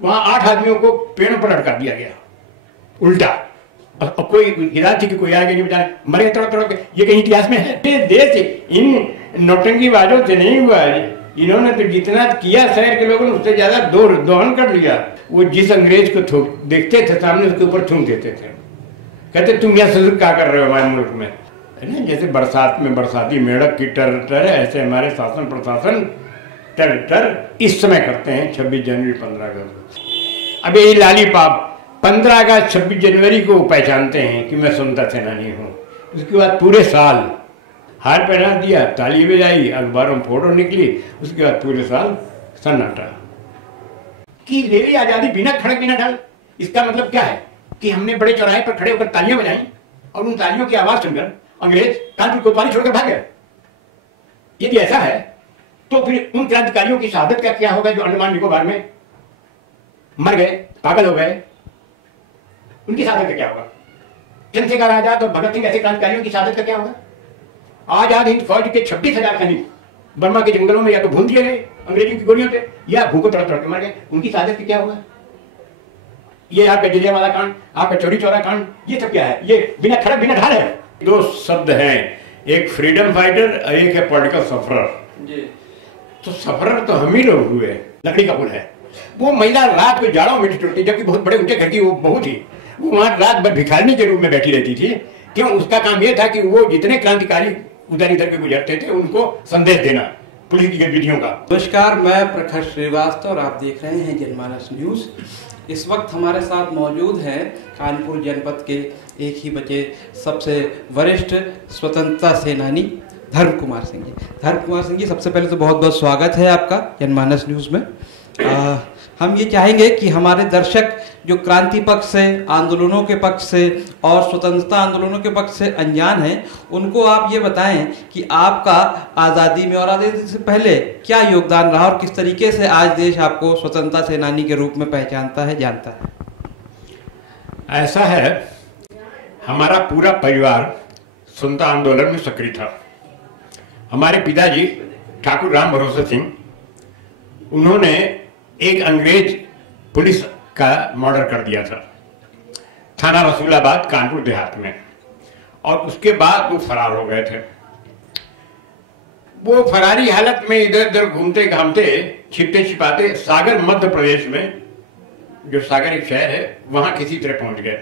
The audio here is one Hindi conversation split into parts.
वहां 8 आदमियों को पेड़ों पर लटका दिया गया उल्टा। और कोई हिदायत थी कि कोई आगे नहीं बेचारे मरे तड़प तड़प के। ये कहीं इतिहास में है? ये देश इन नौटंकीबाजों से नहीं हुआ। इन्होंने तो जितना किया शहर के लोगों ने उससे ज्यादा दोहन कर लिया। वो जिस अंग्रेज को देखते थे सामने उसके ऊपर थूक देते थे, कहते तुम यहाँ ससुर क्या कर रहे हो हमारे मुल्क में, है ना। जैसे बरसात में बरसाती मेढक की टर टर, ऐसे हमारे शासन प्रशासन टर टर इस समय करते हैं 26 जनवरी 15 अगस्त। अब ये लालीपाप 15 अगस्त 26 जनवरी को पहचानते हैं कि मैं स्वतंत्रता सेनानी हूँ। उसके बाद पूरे साल हार पहना दिया, ताली बजाई, अखबारों में फोटो निकली, उसके बाद पूरे साल सन्नाटा कि ले ली आजादी बिना खड़क बिना ढाल। इसका मतलब क्या है कि हमने बड़े चौराहे पर खड़े होकर तालियां बजाई और उन तालियों की आवाज सुनकर अंग्रेज कानपुर कोतवाली छोड़कर भाग गए। यदि ऐसा है तो फिर उन क्रांतिकारियों की शहादत का क्या होगा जो अंडमान निकोबार में मर गए, पागल हो गए, उनकी शहादत का क्या होगा? चंद्रशेखर आजाद और भगत सिंह ऐसे क्रांतिकारियों की शहादत का क्या होगा? आजाद हिंद फौज के 26,000 सैनिक बर्मा के जंगलों में या तो भून दिए गए अंग्रेजों की गोलियों से या भूखों तड़प तड़प के मर गए, उनकी शहादत का क्या होगा? ये आपका जलियांवाला कांड, आपका चौरी चौरा कांड, ये सब क्या है? ये बिना खड़क बिना ढाल है। 2 शब्द हैं, एक फ्रीडम फाइटर और एक है पॉलिटिकल सफरर। तो सफरर तो हम ही लोग हुए। लकड़ी का पुल है, वो महिला रात को जाड़ों में टूटती, जबकि बहुत बड़े ऊंचे घर की वो बहू थी, वो वहां रात भर भिखारनी के रूप में बैठी रहती थी। क्यों? उसका काम यह था कि वो जितने क्रांतिकारी उधर इधर के गुजरते थे उनको संदेश देना पुलिस की गतिविधियों का। नमस्कार, मैं प्रखर श्रीवास्तव और आप देख रहे हैं जनमानस न्यूज। इस वक्त हमारे साथ मौजूद हैं कानपुर जनपद के एक ही बचे सबसे वरिष्ठ स्वतंत्रता सेनानी धर्म कुमार सिंह जी। धर्म कुमार सिंह जी, सबसे पहले तो बहुत बहुत स्वागत है आपका जनमानस न्यूज में। हम ये चाहेंगे कि हमारे दर्शक जो क्रांति पक्ष से, आंदोलनों के पक्ष से और स्वतंत्रता आंदोलनों के पक्ष से अनजान हैं, उनको आप ये बताएं कि आपका आज़ादी में और आज़ादी से पहले क्या योगदान रहा और किस तरीके से आज देश आपको स्वतंत्रता सेनानी के रूप में पहचानता है, जानता है। ऐसा है, हमारा पूरा परिवार स्वतंत्रता आंदोलन में सक्रिय था। हमारे पिताजी ठाकुर राम भरोसे सिंह, उन्होंने एक अंग्रेज पुलिस का मर्डर कर दिया था थाना रसूलाबाद कानपुर देहात में, और उसके बाद वो फरार हो गए थे। वो फरारी हालत में इधर उधर घूमते घामते छिपते छिपाते सागर मध्य प्रदेश में, जो सागर एक शहर है, वहां किसी तरह पहुंच गए।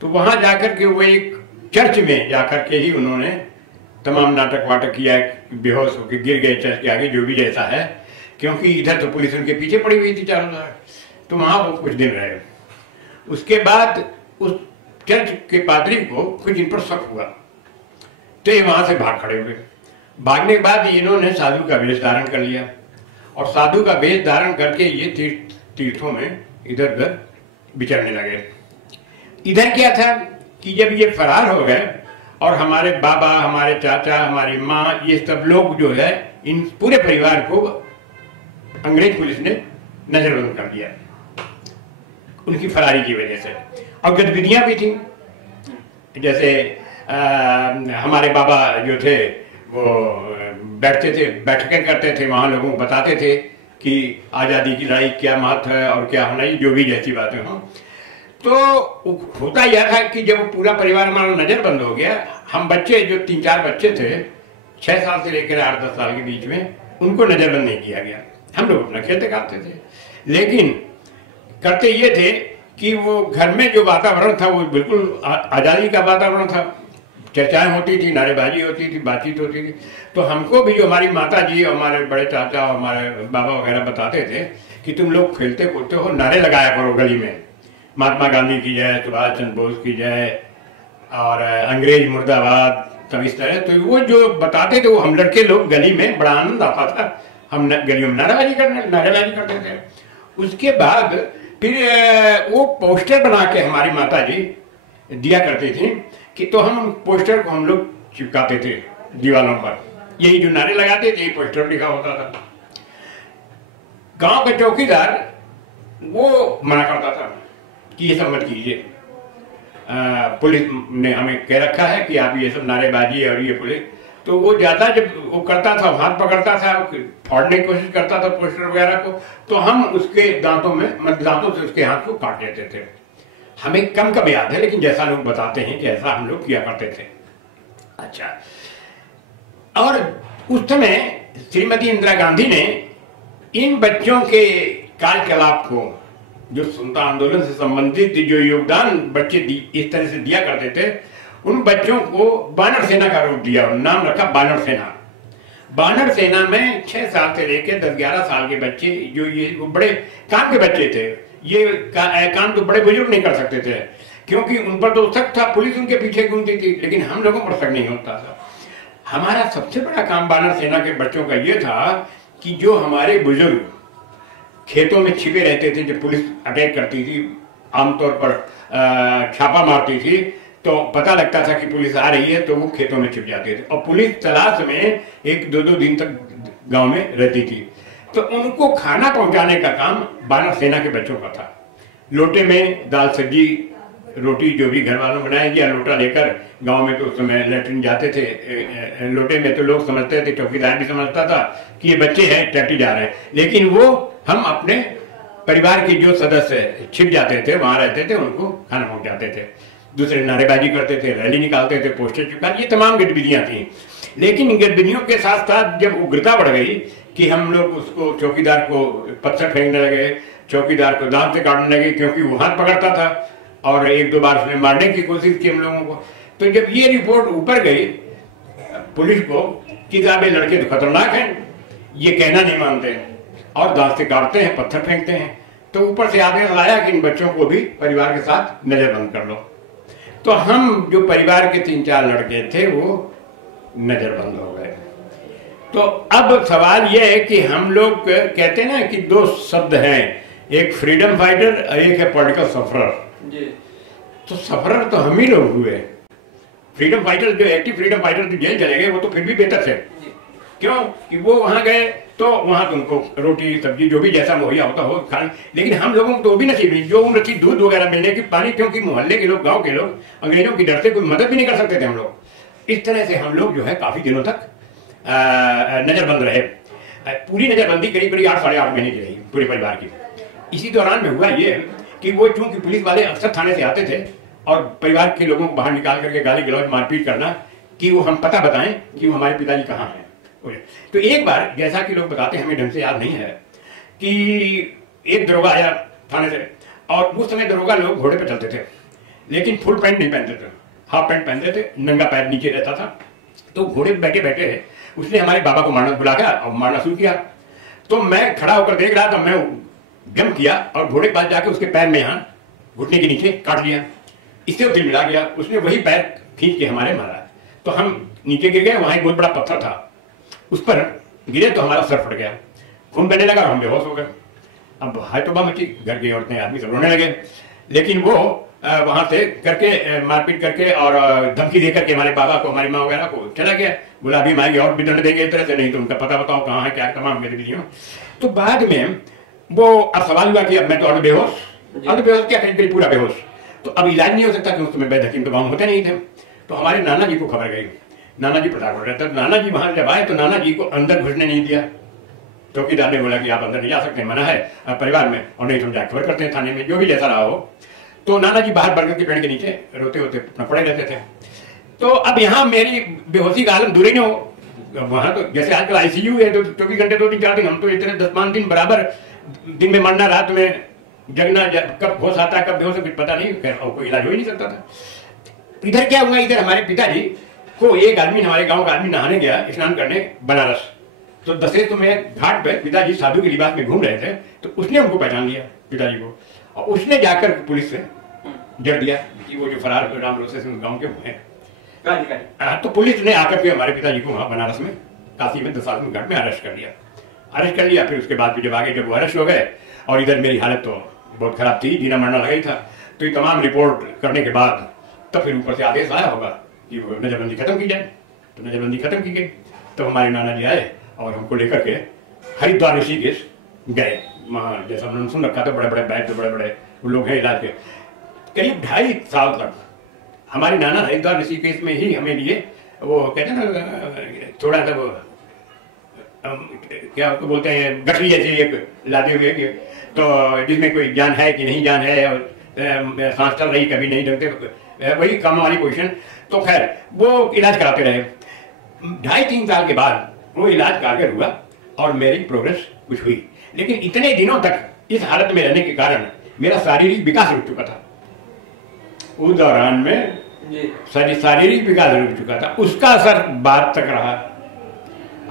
तो वहां जाकर के वो एक चर्च में जाकर के ही उन्होंने तमाम नाटक वाटक किया, बेहोश होकर गिर गए चर्च के आगे, जो भी जैसा है, क्योंकि इधर तो पुलिस उनके पीछे पड़ी हुई थी चारों तरफ। तो वहां वो कुछ दिन रहे। उसके बाद उस चर्च के पादरी को कुछ इन पर शक हुआ, तो ये वहां से भाग खड़े हुए। भागने के बाद इन्होंने साधु का वेश धारण कर लिया, और साधु का वेश धारण करके ये तीर्थों में इधर उधर विचरने लगे। इधर क्या था कि जब ये फरार हो गए और हमारे बाबा, हमारे चाचा, हमारी माँ, ये सब लोग जो है, इन पूरे परिवार को अंग्रेज पुलिस ने नजरबंद कर दिया उनकी फरारी की वजह से। और गतिविधियां भी थी, जैसे हमारे बाबा जो थे वो बैठते थे, बैठकें करते थे, वहां लोगों को बताते थे कि आज़ादी की लड़ाई क्या महत्व है और क्या होना, जो भी जैसी बातें हों। तो होता यह था कि जब पूरा परिवार हमारा नजरबंद हो गया, हम बच्चे जो 3-4 बच्चे थे 6 साल से लेकर 8-10 साल के बीच में, उनको नजरबंद नहीं किया गया। हम लोग अपना खेलते खाते थे, लेकिन करते ये थे कि वो घर में जो वातावरण था वो बिल्कुल आज़ादी का वातावरण था। चर्चाएं होती थी, नारेबाजी होती थी, बातचीत होती थी। तो हमको भी जो हमारी माता जी और हमारे बड़े चाचा और हमारे बाबा वगैरह बताते थे कि तुम लोग खेलते कूदते हो, नारे लगाया करो गली में, महात्मा गांधी की जय, सुभाष चंद्र बोस की जय, और अंग्रेज मुर्दाबाद, सब इस तरह। तो वो जो बताते थे वो हम लड़के लोग गली में, बड़ा आनंद आता था, हम गलियों में नारेबाजी करते थे। उसके बाद फिर वो पोस्टर बना के हमारी माता जी दिया करती थी कि तो हम पोस्टर को हम लोग चिपकाते थे दीवारों पर, यही जो नारे लगाते थे पोस्टर लिखा होता था। गांव का चौकीदार वो मना करता था कि ये सब मत कीजिए, पुलिस ने हमें कह रखा है कि आप ये सब नारेबाजी और ये पुलिस। तो वो ज्यादा जब वो करता था, हाथ पकड़ता था, फाड़ने की कोशिश करता था पोस्टर वगैरह को, तो हम उसके दांतों में, मतलब दांतों से उसके हाथ को काट लेते थे। हमें कम कम याद है, लेकिन जैसा लोग बताते हैं कि ऐसा हम लोग किया करते थे। अच्छा, और उस समय श्रीमती इंदिरा गांधी ने इन बच्चों के कार्यकलाप को, जो स्वतंत्रता आंदोलन से संबंधित जो योगदान बच्चे इस तरह से दिया करते थे, उन बच्चों को बानर सेना का रूप दिया, नाम रखा बानर सेना। बानर सेना में 6 साल से लेकर 10-11 साल के बच्चे, जो ये वो बड़े काम के बच्चे थे, ये काम तो बड़े बुजुर्ग नहीं कर सकते थे, क्योंकि उन पर तो शक था, पुलिस उनके पीछे घूमती थी, लेकिन हम लोगों पर शक नहीं होता था। हमारा सबसे बड़ा काम बानर सेना के बच्चों का ये था कि जो हमारे बुजुर्ग खेतों में छिपे रहते थे, जब पुलिस अटैक करती थी, आमतौर पर छापा मारती थी, तो पता लगता था कि पुलिस आ रही है, तो वो खेतों में छिप जाते थे और पुलिस तलाश में 1-2 दिन तक गांव में रहती थी। तो उनको खाना पहुंचाने का काम बानर सेना के बच्चों का था। लोटे में दाल सब्जी रोटी जो भी घर वालों बनाएंगे, या लोटा लेकर, गांव में तो उस समय लेटरिन जाते थे लोटे में, तो लोग समझते थे, चौकीदार भी समझता था कि ये बच्चे हैं, टैक्सी जा रहे हैं, लेकिन वो हम अपने परिवार के जो सदस्य छिप जाते थे, वहां रहते थे, उनको खाना पहुंचाते थे। दूसरे नारेबाजी करते थे, रैली निकालते थे, पोस्टर चिपका, ये तमाम गतिविधियां थी। लेकिन इन गतिविधियों के साथ साथ जब उग्रता बढ़ गई कि हम लोग उसको, चौकीदार को पत्थर फेंकने लगे, चौकीदार को दांत से काटने लगे, क्योंकि वो हाथ पकड़ता था, और 1-2 बार उसने मारने की कोशिश की हम लोगों को। तो जब ये रिपोर्ट ऊपर गई पुलिस को कि साहब ये लड़के तो खतरनाक हैं, ये कहना नहीं मानते और दांत से काटते हैं, पत्थर फेंकते हैं, तो ऊपर से आदेश आया कि इन बच्चों को भी परिवार के साथ नजरबंद कर लो। तो हम जो परिवार के 3-4 लड़के थे वो नजरबंद हो गए। तो अब सवाल यह है कि हम लोग कहते हैं ना कि 2 शब्द हैं, एक फ्रीडम फाइटर और एक है पॉलिटिकल सफरर। तो सफरर तो हम ही लोग हुए। फ्रीडम फाइटर, जो एक्टिव फ्रीडम फाइटर जो जेल चले गए, वो तो फिर भी बेहतर थे। क्यों कि वो वहां गए तो वहां तुमको रोटी सब्जी जो भी जैसा मुहैया होता हो खाने, लेकिन हम लोगों को तो वो भी नसीब नहीं, जो उम्र थी दूध वगैरह मिलने की, पानी, क्योंकि मोहल्ले के लोग, गांव के लोग अंग्रेजों की डर से कोई मदद भी नहीं कर सकते थे हम लोग। इस तरह से हम लोग जो है काफी दिनों तक नजरबंद रहे। पूरी नजरबंदी करीब 8-8.5 महीने की रही पूरे परिवार की। इसी दौरान में हुआ ये कि वो, चूंकि पुलिस वाले अक्सर थाने से आते थे और परिवार के लोगों को बाहर निकाल करके गाली गलौज मारपीट करना कि वो हम पता बताएं कि हमारे पिताजी कहाँ हैं। तो एक बार, जैसा कि लोग बताते हैं, हमें ढंग से याद नहीं है, कि एक दरोगा आया थाने से, और उस समय दरोगा लोग घोड़े पर चलते थे, लेकिन फुल पैंट नहीं पहनते थे, हाफ पैंट पहनते थे, नंगा पैर नीचे रहता था। तो घोड़े पर बैठे बैठे उसने हमारे बाबा को मारना बुलाया और मारना शुरू किया। तो मैं खड़ा होकर देख रहा था, मैं जंप किया और घोड़े के पास जाके उसके पैर में, यहाँ घुटने के नीचे काट लिया। इससे वो दिल मिला गया, उसने वही पैर खींच के हमारे मारा। तो हम नीचे गिर गए, वहां एक बहुत बड़ा पत्थर था, उस पर गिरे तो हमारा सर फट गया, खून बहने लगा और हम बेहोश हो गए। अब हाय तौबा मची, घर की औरतें आदमी सब रोने लगे। लेकिन वो वहां से करके मारपीट करके और धमकी देकर के हमारे बाबा को, हमारी माँ वगैरह को चला गया, बोला अभी माएंगे और भी दंड देंगे इस तरह से, नहीं तो उनका पता बताओ कहाँ है क्या, तमाम गतिविधियों। तो बाद में वो अब सवाल हुआ कि अब मैं तो और बेहोश क्या, करीब पूरा बेहोश, तो अब इलाज नहीं हो सकता, क्योंकि उसमें वैद्य हकीम तो गाँव होते नहीं थे। तो हमारे नाना जी को खबर गई, नाना जी प्रतापगढ़ रहता, नाना जी वहां जब आए तो नाना जी को अंदर घुसने नहीं दिया। चौकीदार ने बोला कि आप अंदर नहीं जा सकते, मना है परिवार में, और नहीं तो हम जाकर खबर करते हैं थाने में, जो भी जैसा रहा हो। तो नाना जी बाहर बरगद के पेड़ के नीचे रोते होते अपना पड़े रहते थे। तो अब यहाँ मेरी बेहोशी का आलम दूर ही न हो, वहां तो जैसे आजकल ICU है, तो 24 घंटे 2-3-4 दिन, हम तो इतने 10-5 दिन बराबर, दिन में मरना, रात में जगना, कब होश आता है कब बेहोश, कुछ पता नहीं, और कोई इलाज हो ही नहीं सकता था। इधर क्या हुआ, इधर हमारे पिताजी को एक आदमी, हमारे गांव का आदमी नहाने गया, स्नान करने बनारस। तो दशरथ में घाट पे पिताजी साधु के लिबास में घूम रहे थे, तो उसने उनको पहचान लिया पिताजी को, और उसने जाकर पुलिस से जड़ दिया कि वो जो फरार राम रोसे से उस गाँव के हुए हैं। तो पुलिस ने आकर के हमारे पिताजी को वहां बनारस में, काशी में दशाश्वमेध घाट में अरेस्ट कर लिया। फिर उसके बाद भी जब आगे जब वो अरेस्ट हो गए, और इधर मेरी हालत तो बहुत खराब थी, जीना मरना लगा ही था। तो ये तमाम रिपोर्ट करने के बाद तब फिर ऊपर से आदेश आया होगा कि नजरबंदी खत्म की जाए। तो नजरबंदी खत्म की गई, तो हमारे नाना जी आए और हमको लेकर के हरिद्वार ऋषिकेश गए। वहाँ जैसा हमने सुन रखा था, बड़े बड़े बैठ, बड़े बड़े वो लोग हैं इलाज के। करीब 2.5 साल तक हमारे नाना हरिद्वार ऋषिकेश में ही हमें लिए वो कहते हैं ना थोड़ा सा वो क्या उसको बोलते हैं गठरी जैसे एक लादे हुए तो जिसमें कोई जान है कि नहीं जान है और सांस चल रही कभी नहीं ढंगते, वही कम वाली पोजीशन। तो खैर वो इलाज कराते रहे। 2.5-3 साल के बाद वो इलाज कारगर हुआ और मेरी प्रोग्रेस कुछ हुई, लेकिन इतने दिनों तक इस हालत में रहने के कारण मेरा शारीरिक विकास रुक चुका था। उस दौरान में शारीरिक विकास रुक चुका था, उसका असर बाद तक रहा।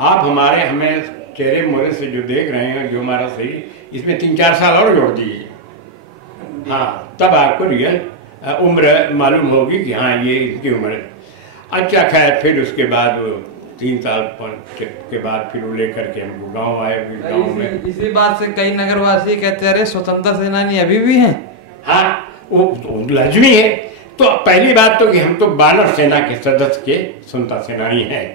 आप हमें चेहरे मोहरे से जो देख रहे हैं, जो हमारा शरीर, इसमें 3-4 साल और जोड़ दीजिए, हाँ, तब आपको रियल उम्र मालूम होगी कि हाँ ये इसकी उम्र है। अच्छा खैर फिर उसके बाद 3 साल के बाद फिर वो लेकर के हमको गाँव आए। फिर गाँव में इसी बात से कई नगरवासी कहते अरे स्वतंत्रता सेनानी अभी भी हैं। हाँ वो लाजमी है। तो पहली बात तो कि हम तो बानर सेना के सदस्य के स्वतंत्रता सेनानी हैं,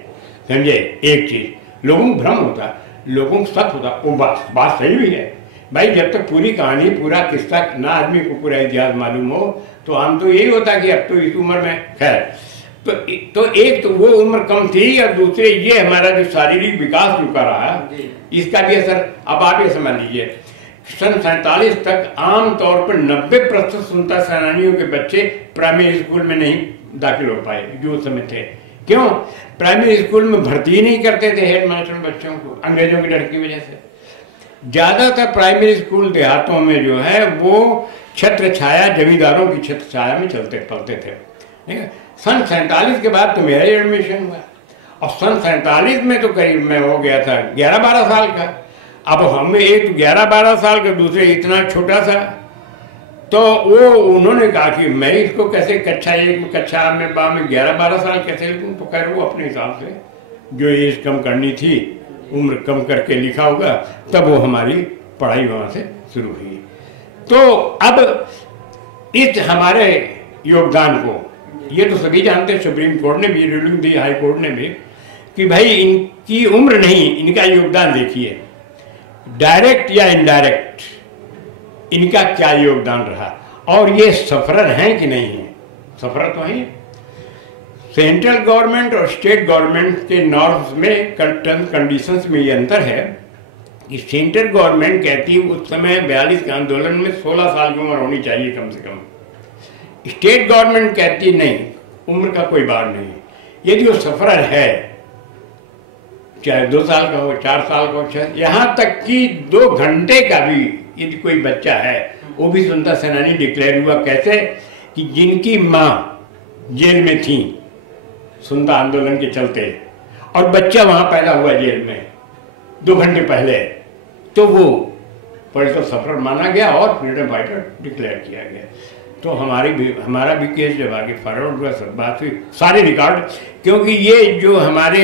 समझे। एक चीज लोगों को भ्रम होता, लोगों को शक होता, वो बात सही भी है भाई। जब तक पूरी कहानी पूरा किस्सा ना आदमी को पूरा इतिहास मालूम हो तो हम तो यही होता कि अब तो इस उम्र में खैर तो एक तो वो उम्र कम थी और दूसरे ये हमारा जो शारीरिक विकास रुका रहा, इसका भी असर। अब आप ये समझ लीजिए सन 47 तक आमतौर पर 90% स्वतंत्रता सेनानियों के बच्चे प्राइमरी स्कूल में नहीं दाखिल हो पाए जो उस समय थे। क्यों? प्राइमरी स्कूल में भर्ती ही नहीं करते थे हेड मास्टर बच्चों को, अंग्रेजों की डर की वजह से। ज्यादातर प्राइमरी स्कूल देहातों में जो है वो छत्र छाया, जमींदारों की छत्र छाया में चलते पलते थे, ठीक है। सन 47 के बाद तो मेरा ही एडमिशन हुआ और सन 47 में तो करीब मैं हो गया था 11-12 साल का। अब हम एक तो 11-12 साल का, दूसरे इतना छोटा सा, तो वो उन्होंने कहा कि मैं इसको कैसे कक्षा 1 में कक्षा में 11-12 साल कैसे लिखूं। तो खैर वो अपने हिसाब से जो एज कम करनी थी, उम्र कम करके लिखा होगा, तब वो हमारी पढ़ाई वहाँ से शुरू हुई। तो अब इस हमारे योगदान को ये तो सभी जानते हैं, सुप्रीम कोर्ट ने भी रूलिंग दी, हाई कोर्ट ने भी, कि भाई इनकी उम्र नहीं, इनका योगदान देखिए, डायरेक्ट या इनडायरेक्ट इनका क्या योगदान रहा और ये सफरर हैं कि नहीं है। सफरर तो हैं। सेंट्रल गवर्नमेंट और स्टेट गवर्नमेंट के नॉर्म्स में टर्म्स कंडीशंस में ये अंतर है कि सेंट्रल गवर्नमेंट कहती है उस समय 42 के आंदोलन में 16 साल की उम्र होनी चाहिए कम से कम। स्टेट गवर्नमेंट कहती नहीं, उम्र का कोई बात नहीं, यदि वो सफरर है चाहे 2 साल का हो, 4 साल का हो, यहाँ तक कि 2 घंटे का भी यदि कोई बच्चा है वो भी स्वतंत्रता सेनानी डिक्लेयर हुआ। कैसे? कि जिनकी माँ जेल में थी स्वतंत्रता आंदोलन के चलते और बच्चा वहां पैदा हुआ जेल में 2 घंटे पहले, तो वो पॉलिटिकल सफरर माना गया और फ्रीडम फाइटर डिक्लेयर किया गया। तो हमारा भी केस जब आगे फॉरवर्ड हुआ, सब बात हुई, सारे रिकॉर्ड, क्योंकि ये जो हमारे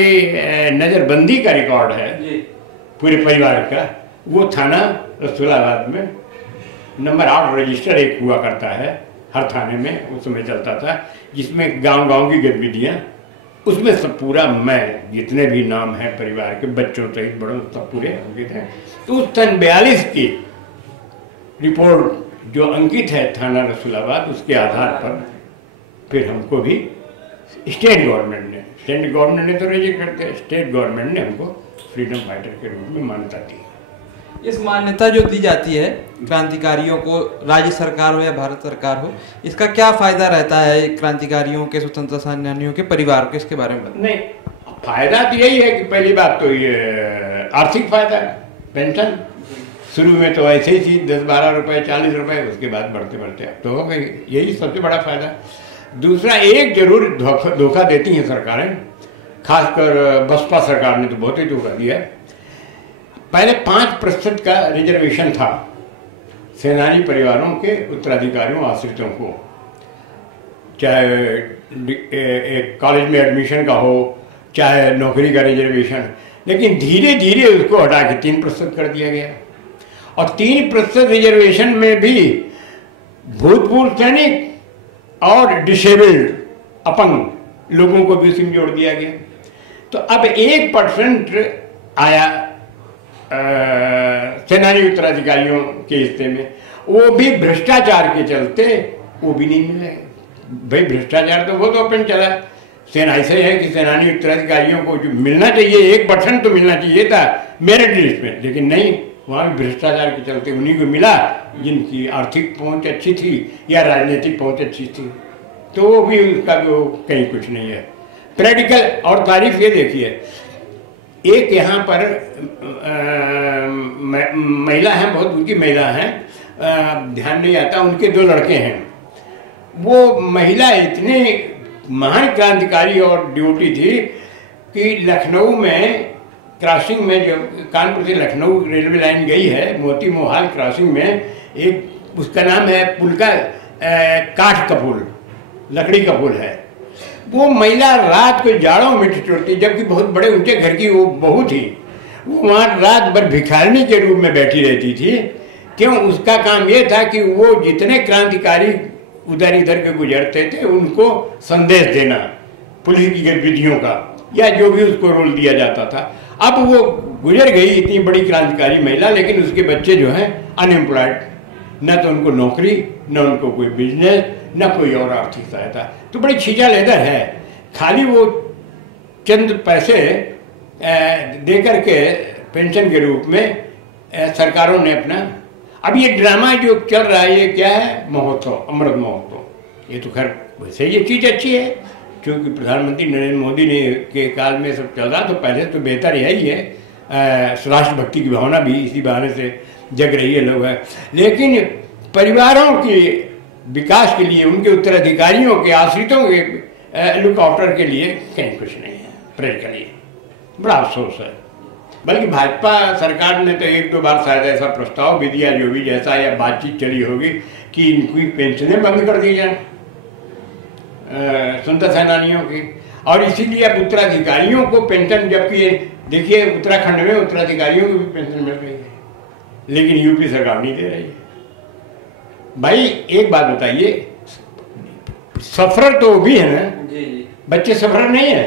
नज़रबंदी का रिकॉर्ड है पूरे परिवार का, वो थाना रसूलाबाद में नंबर 8 रजिस्टर एक हुआ करता है हर थाने में, उस समय चलता था, जिसमें गांव-गांव की गतिविधियाँ, उसमें सब पूरा मैं जितने भी नाम हैं परिवार के बच्चों सहित बड़ों सब पूरे अंकित हैं। तो उस सन 42 की रिपोर्ट जो अंकित है थाना रसूलाबाद, उसके आधार पर फिर हमको भी स्टेट गवर्नमेंट ने तो रिजेक्ट कर दिया, स्टेट गवर्नमेंट ने हमको फ्रीडम फाइटर के रूप में मान्यता दी। इस मान्यता जो दी जाती है क्रांतिकारियों को, राज्य सरकार हो या भारत सरकार हो, इसका क्या फायदा रहता है क्रांतिकारियों के, स्वतंत्रता सेनानियों के परिवार को, इसके बारे में बताएं। नहीं, फायदा तो यही है कि पहली बात तो ये आर्थिक फायदा है, पेंशन शुरू में तो ऐसे ही थी 10-12 रुपए 40 रुपए, उसके बाद बढ़ते बढ़ते अब तो हो गई, यही सबसे बड़ा फायदा। दूसरा एक जरूर धोखा देती हैं सरकारें, खासकर बसपा सरकार ने तो बहुत ही धोखा दिया। पहले 5% का रिजर्वेशन था सेनानी परिवारों के उत्तराधिकारियों आश्रितों को, चाहे एक कॉलेज में एडमिशन का हो, चाहे नौकरी का रिजर्वेशन, लेकिन धीरे धीरे उसको हटा के 3% कर दिया गया और 3% रिजर्वेशन में भी भूतपूर्व सैनिक और डिसेबल्ड अपंग लोगों को भी उसमें जोड़ दिया गया। तो अब 1% आया सेनानी उत्तराधिकारियों के हिस्से में, वो भी भ्रष्टाचार के चलते वो भी नहीं मिले। भाई भ्रष्टाचार तो बहुत ओपन चला, सेना ऐसे है कि सेनानी उत्तराधिकारियों को जो मिलना चाहिए 1% तो मिलना चाहिए था मेरिट लिस्ट में, लेकिन नहीं, वहाँ भी भ्रष्टाचार के चलते उन्हीं को मिला जिनकी आर्थिक पहुंच अच्छी थी या राजनीतिक पहुंच अच्छी थी। तो वो भी उसका तो कहीं कुछ नहीं है। प्रैक्टिकल और तारीफ ये देखिए, एक यहाँ पर महिला हैं, बहुत उनकी महिला हैं, ध्यान नहीं आता, उनके 2 लड़के हैं। वो महिला इतने महान क्रांतिकारी और ड्यूटी थी कि लखनऊ में क्रॉसिंग में, जो कानपुर से लखनऊ रेलवे लाइन गई है, मोती मोहाल क्रॉसिंग में एक उसका नाम है पुल का काठ का पुल, लकड़ी का पुल है। वो महिला रात को जाड़ों में ठिठुरती, जबकि बहुत बड़े ऊंचे घर की वो बहू थी, वो वहाँ रात भर भिखारनी के रूप में बैठी रहती थी। क्यों? उसका काम ये था कि वो जितने क्रांतिकारी उधर इधर के गुजरते थे उनको संदेश देना, पुलिस की गतिविधियों का, या जो भी उसको रोल दिया जाता था। अब वो गुजर गई, इतनी बड़ी क्रांतिकारी महिला, लेकिन उसके बच्चे जो हैं अनएम्प्लॉयड, न तो उनको नौकरी, न उनको कोई बिजनेस, न कोई और आर्थिक सहायता। तो बड़ी छीजा लेदर है। खाली वो चंद पैसे दे करके पेंशन के रूप में सरकारों ने अपना, अब ये ड्रामा जो चल रहा है ये क्या है? महोत्सव, अमृत महोत्सव। ये तो खैर वैसे ये चीज़ अच्छी है, क्योंकि प्रधानमंत्री नरेंद्र मोदी ने के काल में सब चल रहा, तो पहले तो बेहतर यही है। राष्ट्रभक्ति की भावना भी इसी बहाने से जग रही है लोग है। लेकिन परिवारों के विकास के लिए, उनके उत्तराधिकारियों के, आश्रितों के लुकआउटर के लिए कहीं कुछ नहीं है प्रैक्टिकली। बड़ा अफसोस है। बल्कि भाजपा सरकार ने तो 1-2 बार शायद ऐसा प्रस्ताव भी दिया, जो भी जैसा या बातचीत चली होगी, कि इनकी पेंशनें बंद कर दी जाए स्वतंत्रता सेनानियों की, और इसीलिए अब उत्तराधिकारियों को पेंशन, जबकि देखिए उत्तराखंड में उत्तराधिकारियों को भी पेंशन मिल रही है, लेकिन यूपी सरकार नहीं दे रही है। भाई एक बात बताइए, सफर तो भी है ना जी, बच्चे सफर नहीं है,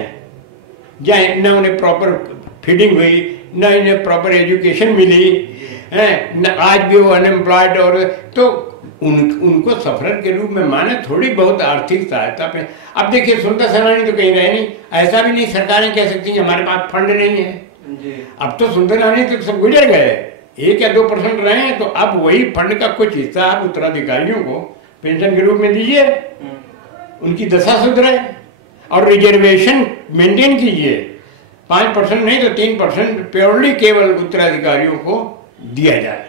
या न उन्हें प्रॉपर फीडिंग हुई, न इन्हें प्रॉपर एजुकेशन मिली है, न आज भी वो अनएम्प्लॉयड, और तो उनको सफर के रूप में माने थोड़ी बहुत आर्थिक सहायता पे। अब देखिए स्वतंत्रता सेनानी तो कहीं रहे नहीं, ऐसा भी नहीं सरकारें कह सकती हैं हमारे पास फंड नहीं है जी। अब तो स्वतंत्रता सेनानी तो सब गुजर गए, 1 या 2% रहे हैं, तो अब वही फंड का कुछ हिस्सा आप उत्तराधिकारियों को पेंशन के रूप में दीजिए, उनकी दशा सुधरे, और रिजर्वेशन मेंटेन कीजिए, 5% नहीं तो 3% प्योरली केवल उत्तराधिकारियों को दिया जाए।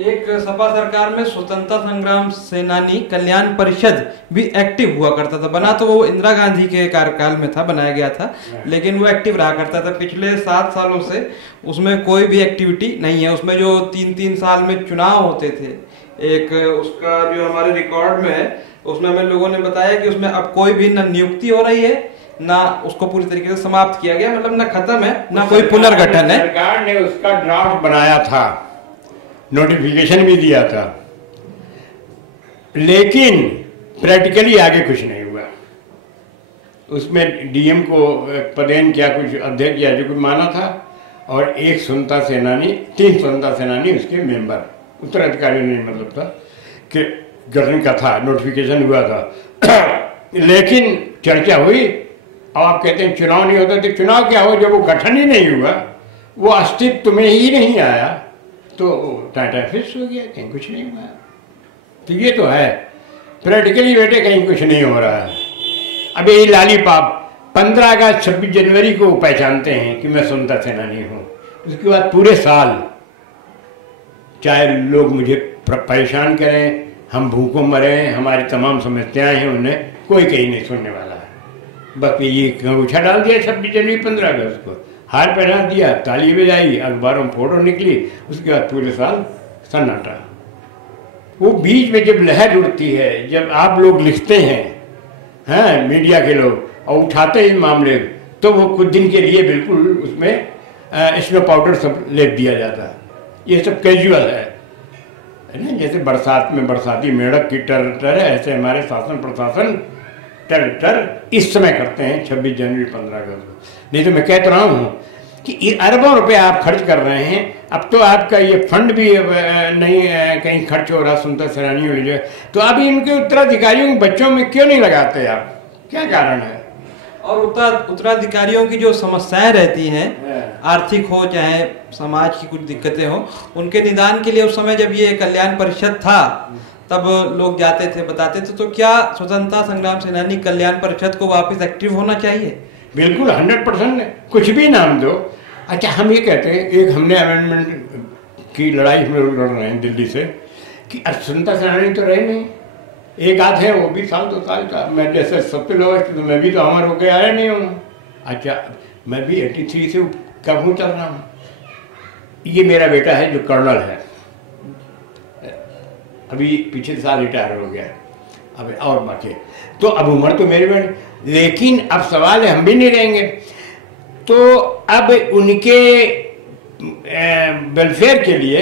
एक सपा सरकार में स्वतंत्रता संग्राम सेनानी कल्याण परिषद भी एक्टिव हुआ करता था। बना तो वो इंदिरा गांधी के कार्यकाल में था, बनाया गया था, लेकिन वो एक्टिव रहा करता था। पिछले 7 सालों से उसमें कोई भी एक्टिविटी नहीं है। उसमें जो 3-3 साल में चुनाव होते थे, एक उसका जो हमारे रिकॉर्ड में है, उसमें हमें लोगों ने बताया कि उसमें अब कोई भी न नियुक्ति हो रही है, ना उसको पूरी तरीके से समाप्त किया गया, मतलब ना खत्म है, ना कोई पुनर्गठन है। सरकार ने उसका ड्राफ्ट बनाया था, नोटिफिकेशन भी दिया था, लेकिन प्रैक्टिकली आगे कुछ नहीं हुआ। उसमें डीएम को पदेन क्या कुछ अध्यक्ष या जो कुछ माना था, और एक स्वतंत्रता सेनानी, 3 स्वतंत्रता सेनानी उसके मेंबर, उत्तराधिकारी नहीं मतलब था कि गठन का था, नोटिफिकेशन हुआ था। लेकिन चर्चा हुई, और आप कहते हैं चुनाव नहीं होता, तो चुनाव क्या हो जब वो गठन ही नहीं हुआ, वो अस्तित्व में ही नहीं आया, तो टाटा फिक्स हो गया, कहीं कुछ नहीं हुआ। तो ये तो है प्रैक्टिकली बेटे, कहीं कुछ नहीं हो रहा है। अब ये लालीपाप 15 अगस्त 26 जनवरी को पहचानते हैं कि मैं स्वतंत्रता सेनानी हूँ, उसके बाद पूरे साल चाहे लोग मुझे परेशान करें, हम भूखों मरें, हमारी तमाम समस्याएं हैं, उन्हें कोई कहीं नहीं सुनने वाला है। बस ये उछा डाल दिया 26 जनवरी 15 अगस्त को, हार पहना दिया, ताली बजाई, अखबारों में फोटो निकली, उसके बाद पूरे साल सन्नाटा। वो बीच में जब लहर उठती है, जब आप लोग लिखते हैं, हाँ मीडिया के लोग, और उठाते हैं मामले, तो वो कुछ दिन के लिए बिल्कुल उसमें स्नो पाउडर सब लेप दिया जाता है। ये सब कैजुअल है ना, जैसे बरसात में बरसाती मेढक की टर है, ऐसे हमारे शासन प्रशासन टर इस समय करते हैं 26 जनवरी 15 अगस्त। नहीं तो मैं कहता रहा हूँ कि अरबों रुपए आप खर्च कर रहे हैं, अब तो आपका ये फंड भी नहीं कहीं खर्च हो रहा स्वतंत्रता सेनानियों के लिए, तो अभी इनके उत्तराधिकारियों के बच्चों में क्यों नहीं लगाते आप? क्या कारण है? और उत्तराधिकारियों की जो समस्याएं रहती हैं, आर्थिक हो चाहे समाज की कुछ दिक्कतें हो, उनके निदान के लिए उस समय जब ये कल्याण परिषद था तब लोग जाते थे, बताते थे। तो क्या स्वतंत्रता संग्राम सेनानी कल्याण परिषद को वापस एक्टिव होना चाहिए? बिल्कुल 100%। कुछ भी नाम दो। अच्छा, हम ये कहते हैं, एक हमने अमेंडमेंट की लड़ाई हम लोग लड़ रहे हैं दिल्ली से कि स्वतंत्रता सेनानी तो रहे नहीं, एक आध है, वो भी 1-2 साल का। मैं जैसे सबसे लोएस्ट, तो मैं भी तो अमर होकर आया नहीं हूँ। अच्छा, मैं भी 83 से कब हूँ चल रहा हूँ। ये मेरा बेटा है जो कर्नल है, अभी पिछले साल रिटायर हो गया, अब और बाकी। तो अब उम्र तो मेरी बड़ी, लेकिन अब सवाल है हम भी नहीं रहेंगे। तो अब उनके वेलफेयर के लिए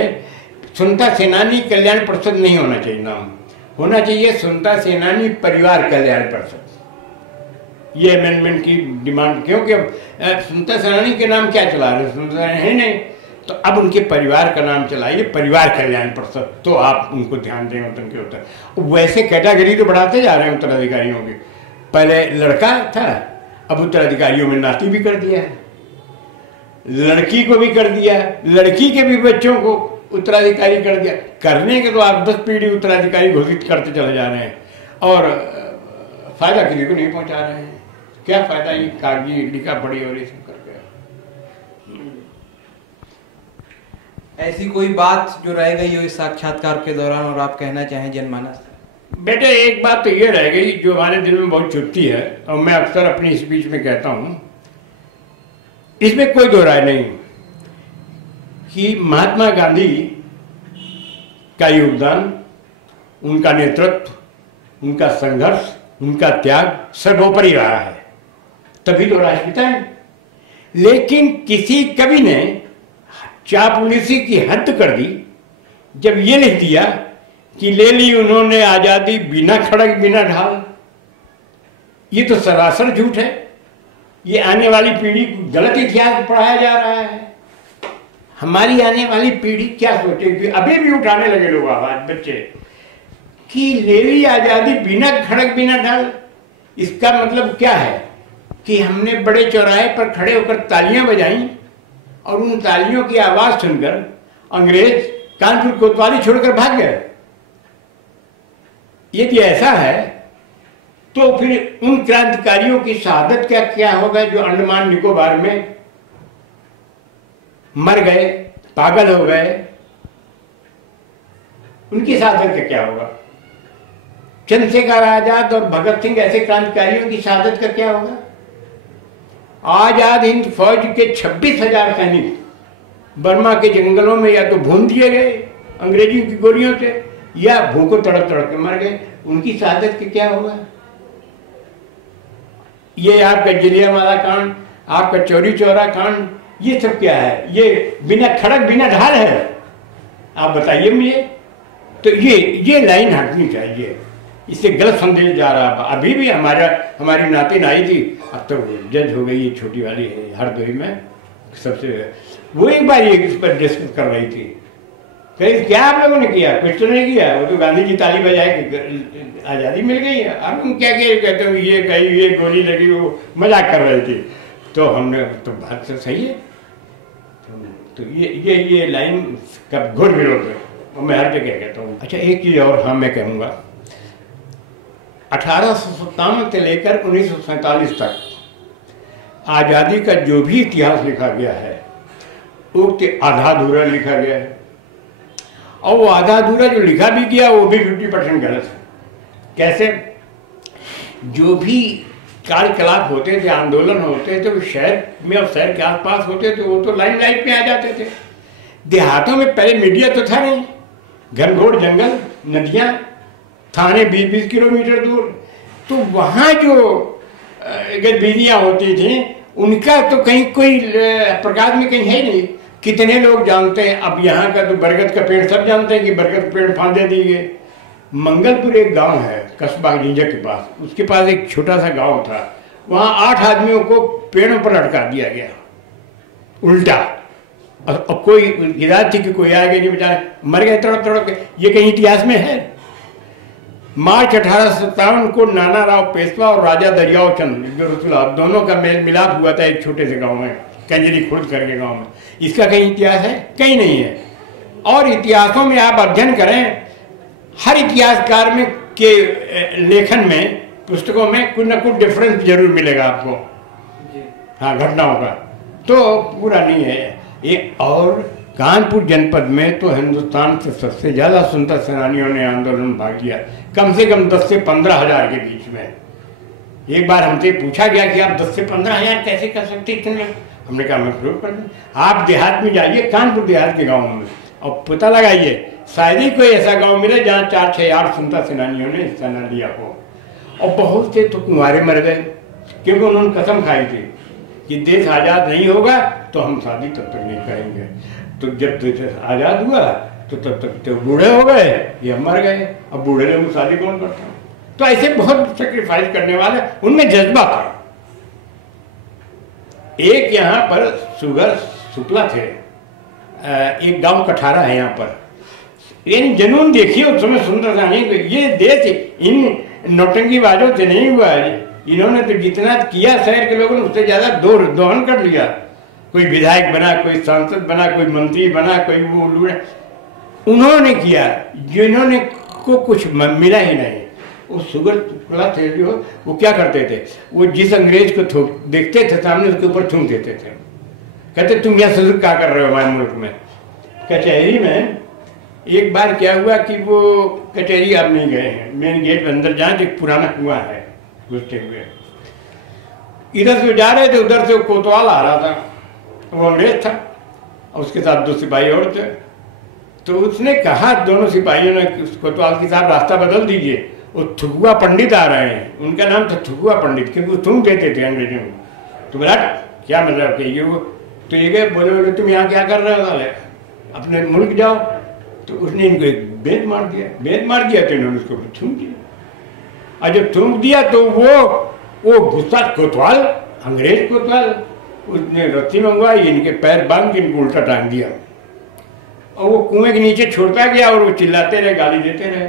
स्वतंत्रता सेनानी कल्याण परिषद नहीं होना चाहिए, नाम होना चाहिए स्वतंत्रता सेनानी परिवार कल्याण परिषद। ये अमेंडमेंट की डिमांड, क्योंकि अब स्वतंत्रता सेनानी के नाम क्या चला रहे, स्वतंत्रता है नहीं, तो अब उनके परिवार का नाम चलाइए परिवार कल्याण परिषद, तो आप उनको ध्यान दें उनके उत्तर। वैसे कैटेगरी तो बढ़ाते जा रहे हैं उत्तराधिकारियों की। पहले लड़का था, अब उत्तराधिकारियों में नाती भी कर दिया है, लड़की को भी कर दिया, लड़की के भी बच्चों को उत्तराधिकारी कर दिया। करने के तो आप 10 पीढ़ी उत्तराधिकारी घोषित करते चले जा रहे हैं और फायदा किसी को नहीं पहुंचा रहे हैं। क्या फायदा ये कागजी लिखा पड़ी और ये सब करके। ऐसी कोई बात जो रह गई हो इस साक्षात्कार के दौरान और आप कहना चाहें जनमानस? बेटे, एक बात तो ये रह गई जो हमारे दिल में बहुत चुभती है और मैं अक्सर अपनी स्पीच में कहता हूं, इसमें कोई दो राय नहीं कि महात्मा गांधी का योगदान, उनका नेतृत्व, उनका संघर्ष, उनका त्याग सर्वोपरि रहा है, तभी तो राष्ट्रपिता है। लेकिन किसी कवि ने चापलूसी की हद कर दी जब ये लिख दिया कि ले ली उन्होंने आजादी बिना खड़क बिना ढाल। ये तो सरासर झूठ है। ये आने वाली पीढ़ी को गलत इतिहास पढ़ाया जा रहा है। हमारी आने वाली पीढ़ी क्या सोचेगी? अभी भी उठाने लगे लोग आवाज, बच्चे, कि ले ली आजादी बिना खड़क बिना ढाल। इसका मतलब क्या है कि हमने बड़े चौराहे पर खड़े होकर तालियां बजाई और उन तालियों की आवाज सुनकर अंग्रेज कानपुर कोतवाली छोड़कर भाग गए। यदि ऐसा है तो फिर उन क्रांतिकारियों की शहादत का क्या होगा जो अंडमान निकोबार में मर गए, पागल हो गए? उनकी शहादत का क्या होगा? चंद्रशेखर आजाद और भगत सिंह ऐसे क्रांतिकारियों की शहादत का क्या होगा? आजाद हिंद फौज के 26,000 सैनिक बर्मा के जंगलों में या तो भून दिए गए अंग्रेजी की गोलियों से या भूखों तड़प तड़प के मर गए। उनकी शहादत का क्या होगा? ये आपका जलियांवाला कांड, आपका चौरी चौरा कांड, ये सब क्या है? ये बिना खड़क बिना ढाल है? आप बताइए मुझे। तो ये लाइन हटनी चाहिए, इससे गलत संदेश जा रहा है। अभी भी हमारी नातिन आई थी, अब तो जज हो गई, ये छोटी वाली है हरदोई में सबसे, वो एक बार ये इस पर डिस्कस कर रही थी, कहीं क्या आप लोगों ने किया? कुछ तो नहीं किया, वो तो गांधी जी ताली बजाए कि आज़ादी मिल गई है। अब तुम क्या कहते हो? ये कहीं ये गोली लगी, वो मजाक कर रही थी। तो हमने तो बात से सही है। तो ये लाइन का घोर विरोध है और मैं हर जगह कहता हूँ। अच्छा, एक चीज़ और हाँ मैं कहूँगा, 1857 से लेकर 1947 तक आज़ादी का जो भी इतिहास लिखा गया है वो आधा अधूरा लिखा गया है, और वो आधा अधूरा जो लिखा भी गया वो भी 50% गलत है। कैसे? जो भी कार्यकलाप होते थे, आंदोलन होते थे, वो शहर में और शहर के आसपास होते थे, वो तो लाइमलाइट में आ जाते थे। देहातों में पहले मीडिया तो था नहीं, घनघोर जंगल, नदियाँ, थाने 20-20 किलोमीटर दूर, तो वहाँ जो गतिविधियाँ होती थी उनका तो कहीं कोई प्रकाश में कहीं है नहीं। कितने लोग जानते हैं? अब यहाँ का तो बरगद का पेड़ सब जानते हैं कि बरगद का पेड़ फांदे दिए। मंगलपुर एक गांव है कस्बा जिंजा के पास, उसके पास एक छोटा सा गांव था, वहाँ 8 आदमियों को पेड़ों पर लटका दिया गया उल्टा, और कोई हिदायत थी कि कोई आगे नहीं, बेचारे मर गए तड़प तड़प के। ये कहीं इतिहास में है? मार्च 1857 को नाना राव पेशवा और राजा दरियाव चंद रुसुला दोनों का मेल मिलाप हुआ था एक छोटे से गांव में, कंजरी खुर्द करके गांव में। इसका कहीं इतिहास है? कहीं नहीं है। और इतिहासों में आप अध्ययन करें, हर इतिहासकार में के लेखन में, पुस्तकों में कुछ न कुछ डिफरेंस जरूर मिलेगा आपको, हाँ, घटनाओं का, तो पूरा नहीं है ये। और कानपुर जनपद में तो हिंदुस्तान से सबसे ज़्यादा स्वतंत्रता सेनानियों ने आंदोलन भाग लिया, कम से कम 10 से 15 हज़ार के बीच में। एक बार हमसे पूछा गया कि आप 10 से 15 हज़ार कैसे कर सकते इतने? हमने कहा मैं प्रूव कर दूँ। आप देहात में जाइए, कानपुर देहात के गाँव में, और पता लगाइए, शायद ही कोई ऐसा गाँव मिले जहाँ 4, 6, 8 स्वतंत्रता सेनानियों ने हिस्सा न लिया हो। और बहुत से तो कुंवारे मर गए, क्योंकि उन्होंने कसम खाई थी कि देश आज़ाद नहीं होगा तो हम शादी तब तक नहीं करेंगे। तो जब देश आज़ाद हुआ तो तब तक तो बूढ़े हो गए, ये मर गए। अब बूढ़े लोग शादी कौन करता? तो ऐसे बहुत सेक्रीफाइस करने वाले, उनमें जज्बा था। एक यहाँ पर सुगर शुक्ला थे, एक गांव कठारा है यहाँ पर, यानी जुनून देखिए उस समय सुंदरता नहीं। ये देश इन नौटंकीबाजों से नहीं हुआ है। इन्होंने तो जितना किया शहर के लोगों ने उससे ज्यादा दोहन कर लिया। कोई विधायक बना, कोई सांसद बना, कोई मंत्री बना, कोई वो उन्होंने किया जिन्होंने को कुछ मिला ही नहीं। वो शुगर शुक्ला थे जो, वो क्या करते थे, वो जिस अंग्रेज को देखते थे सामने उसके ऊपर थूक देते थे, कहते तुम यहाँ ससुर क्या कर रहे हो हमारे मुल्क में। कचहरी में एक बार क्या हुआ कि वो कचहरी आप नहीं गए हैं, मेन गेट पे अंदर जाए तो एक पुराना कुआं है, घुसते हुए इधर से जा रहे थे, उधर से वो कोतवाल आ रहा था, वो अंग्रेज था और उसके साथ 2 सिपाही और थे। तो उसने कहा दोनों सिपाहियों ने उस कोतवाल के साथ रास्ता बदल दीजिए, वो थुकुआ पंडित आ रहे हैं। उनका नाम था थुकुआ पंडित, क्योंकि वो थूक देते थे अंग्रेजों को। तो बोला क्या मतलब कहिए वो, तो ये गए, बोले तुम यहाँ क्या कर रहे हो, अपने मुल्क जाओ। तो उसने इनको एक बेद मार दिया तो इन्होंने उसको थूक दिया। और जब थूक दिया तो वो गुस्सा कोतवाल, अंग्रेज कोतवाल, उसने रस्सी मंगवाई, इनके पैर बांध के इनको उल्टा टांग दिया और वो कुएं के नीचे छोड़ता गया और वो चिल्लाते रहे, गाली देते रहे।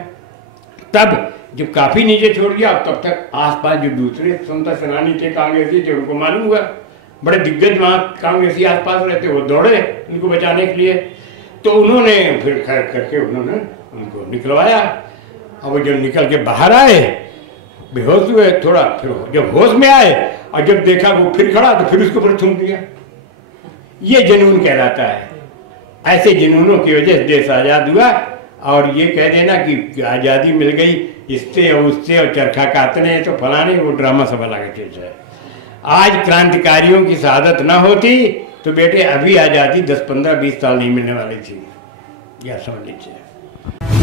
तब जब काफी नीचे छोड़ दिया तब तक आसपास जो दूसरे स्वतंत्रता सेनानी थे, कांग्रेसी थे, उनको मालूम हुआ, बड़े दिग्गज वहाँ कांग्रेसी आसपास रहते, वो दौड़े इनको बचाने के लिए। तो उन्होंने फिर खैर करके उन्होंने उनको निकलवाया। अब जब निकल के बाहर आए, बेहोश हुए थोड़ा, फिर जब होश में आए और जब देखा वो फिर खड़ा तो फिर उसको फिर थूक दिया। ये जुनून कहलाता है। ऐसे जुनूनों की वजह से देश आज़ाद हुआ। और ये कह देना कि आज़ादी मिल गई इससे और उससे और चरखा काटने तो फलाने, वो ड्रामा सब अलग चीज है। आज क्रांतिकारियों की शहादत न होती तो बेटे अभी आज़ादी 10, 15, 20 साल नहीं मिलने वाली थी, यह समझ लीजिए।